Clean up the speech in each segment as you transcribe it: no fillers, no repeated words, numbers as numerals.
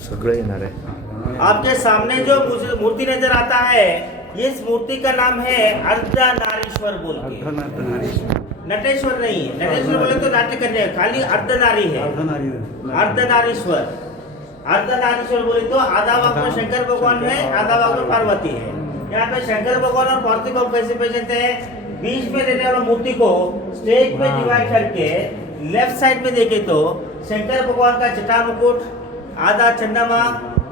सगळं येणार आहे। आपके सामने जो मूर्ति नजर आता है, इस मूर्ति का नाम है अर्धनारीश्वर बोल के। नटेश्वर नहीं है, नटेश्वर बोले तो नाट्य करने खाली अर्धनारी है। अर्धनारीश्वर, अर्धनारीश्वर बोले तो आधा भाग में शंकर भगवान है, आधा भाग में पार्वती है। यहाँ पे शंकर भगवान और पार्वती को कैसे पहचानते हैं? बीच में रहने वाला मूर्ति को स्टेज में डिवाइड करके लेफ्ट साइड में देखे तो शंकर भगवान का जटा मुकुट, आधा चंद्रमा,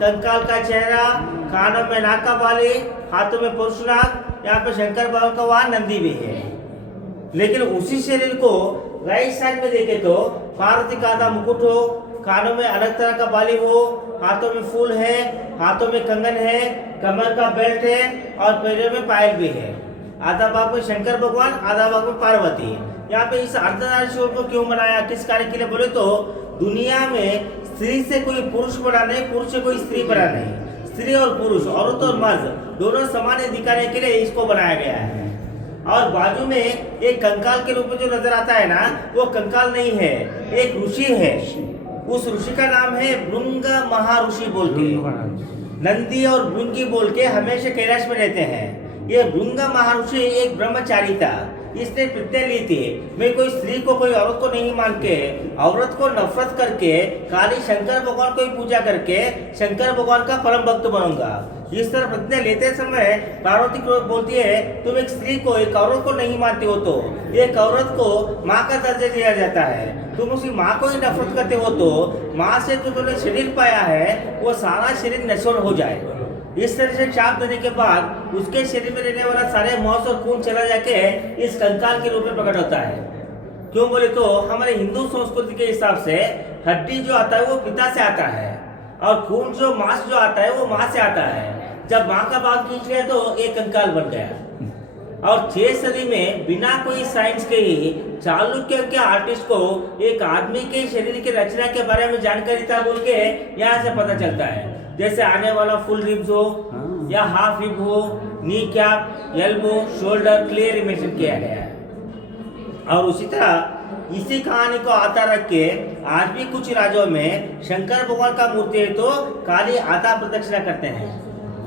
कंकाल का चेहरा, कानों में नाका वाली, हाथों में परशुराम, यहाँ पे शंकर भगवान का वहां नंदी भी है। लेकिन उसी शरीर को राइट साइड में देखे तो पार्वती का आधा मुकुट हो, कानों में अलग तरह का बाली हो, हाथों में फूल है, हाथों में कंगन है, कमर का बेल्ट है और पैरों में पायल भी है। आधा भाग में शंकर भगवान, आधा भाग में पार्वती। यहाँ पे इस अर्धनारीश्वर को क्यों बनाया, किस कार्य के लिए बोले तो दुनिया में स्त्री से कोई पुरुष बना नहीं, पुरुष से कोई स्त्री बना नहीं। स्त्री और पुरुष, औरत और मर्द दोनों समान दिखाने के लिए इसको बनाया गया है। और बाजू में एक कंकाल के रूप में जो नजर आता है ना, वो कंकाल नहीं है, एक ऋषि है। उस ऋषि का नाम है भृंग महाऋषि बोल के। नंदी और भृंगी बोल के हमेशा कैलाश में रहते हैं। ये भृंग महाऋषि एक ब्रह्मचारी था, इसने प्रतिज्ञा ली थी, मैं कोई स्त्री को, कोई औरत को नहीं मान के, औरत को नफरत करके खाली शंकर भगवान को ही पूजा करके शंकर भगवान का परम भक्त बनूंगा। इस तरह प्रतिज्ञा लेते समय पार्वती को बोलती है, तुम एक स्त्री को, एक औरत को नहीं मानते हो तो एक औरत को माँ का दर्जा दिया जाता है, तुम उसी माँ को ही नफरत करते हो तो माँ से जो तुमने शरीर पाया है वो सारा शरीर नश्वर हो जाए। इस तरह से शाप देने के बाद उसके शरीर में रहने वाला सारे मौस और खून चला जाके इस कंकाल के रूप में प्रकट होता है। क्यों बोले तो हमारे हिंदू संस्कृति के हिसाब से हड्डी जो आता है वो पिता से आता है और खून जो मांस जो आता है वो माँ से आता है। जब माँ का भाग खींच गया तो एक कंकाल बन गया। और 6 सदी में बिना कोई साइंस के ही चालुक्य के आर्टिस्ट को एक आदमी के शरीर की रचना के बारे में जानकारी था बोल के यहाँ से पता चलता है। जैसे आने वाला फुल रिब्स हो या हाफ रिब हो, knee cap, elbow, shoulder clear imagine किया गया है। और उसी तरह इसी कहानी को आधार रख के आज भी कुछ राज्यों में शंकर भगवान का मूर्ति है तो खाली आधा प्रदक्षिणा करते हैं।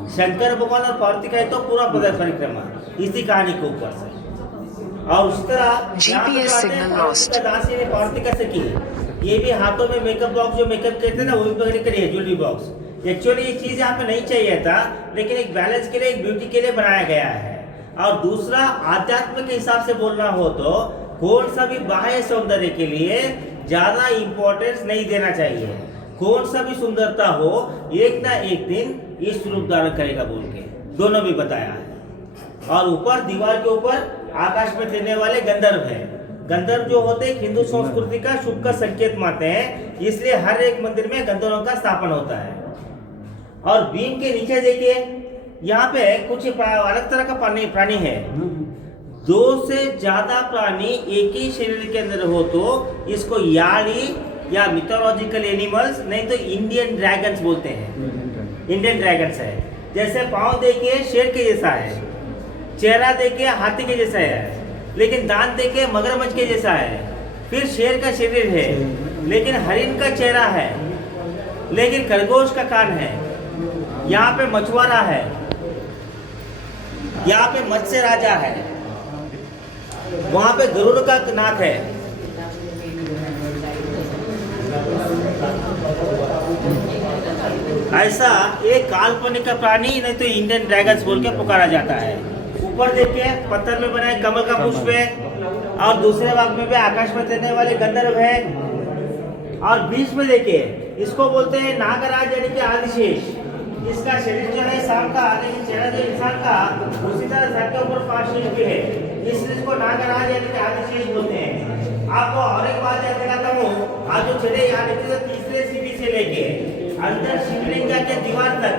शंकर भगवान और पार्वती का है तो पूरा परिक्रमा इसी कहानी के ऊपर से। और उसी तरह दासी ने पार्वती का सखी, ये भी हाथों में मेकअप बॉक्स, जो मेकअप कहते हैं ना, वो भी पकड़ कर ज्वेलरी बॉक्स। एक्चुअली ये चीज यहाँ पे नहीं चाहिए था, लेकिन एक बैलेंस के लिए, एक ब्यूटी के लिए बनाया गया है। और दूसरा आध्यात्म के हिसाब से बोलना हो तो कौन सा भी बाह्य सौंदर्य के लिए ज्यादा इंपॉर्टेंस नहीं देना चाहिए। कौन सा भी सुंदरता हो एक ना एक दिन ये स्वरूप धारण करेगा बोल के दोनों भी बताया है। और ऊपर दीवार के ऊपर आकाश में तैरने वाले गंधर्व है। गंधर्व जो होते हैं हिंदू संस्कृति का शुभ का संकेत मानते हैं, इसलिए हर एक मंदिर में गंधर्वों का स्थापन होता है। और बीम के नीचे देखिए, यहाँ पे कुछ अलग तरह का प्राणी है। 2 से ज्यादा प्राणी एक ही शरीर के अंदर हो तो इसको याली या मिथोलॉजिकल एनिमल्स, नहीं तो इंडियन ड्रैगन्स बोलते हैं। इंडियन ड्रैगन्स है। जैसे पाँव देखिए शेर के जैसा है, चेहरा देखिए हाथी के जैसा है, लेकिन दांत देखिए मगरमच्छ के जैसा है। फिर शेर का शरीर है लेकिन हरिण का चेहरा है, लेकिन खरगोश का कान है। यहाँ पे मछुआरा है, यहाँ पे मत्स्य राजा है, वहां पे गरुड़ का नाक है। ऐसा एक काल्पनिक का प्राणी, नहीं तो इंडियन ड्रैगन्स बोल के पुकारा जाता है। ऊपर देखिए पत्थर में बनाए कमल का पुष्प है और दूसरे भाग में भी आकाश में तैरने वाले गंधर्व है। और बीच में देखिए इसको बोलते हैं नागराज यानी कि आदिशेष। इसका शरीर जो है सांप का, लेकिन चेहरा जो इंसान का, उसी तरह सर के ऊपर 5 शीश भी है, इसको नागराज यानी कि आदिशेष बोलते हैं। आपको और एक बात याद दिलाता हूँ, आज जो छड़े यहाँ देखते तो तीसरे सीढ़ी से लेके अंदर शिवलिंग के दीवार तक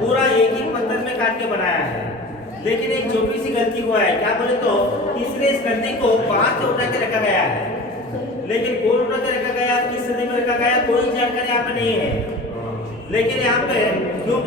पूरा एक ही पत्थर में काट के बनाया है। लेकिन एक छोटी सी गलती हुआ है, क्या बोले तो तीसरे इस गलती को 5 उठा के रखा गया है, लेकिन कौन उठा के रखा गया, किस सदी में रखा गया, कोई जानकारी यहाँ पे नहीं है। लेकिन यहाँ पे क्यों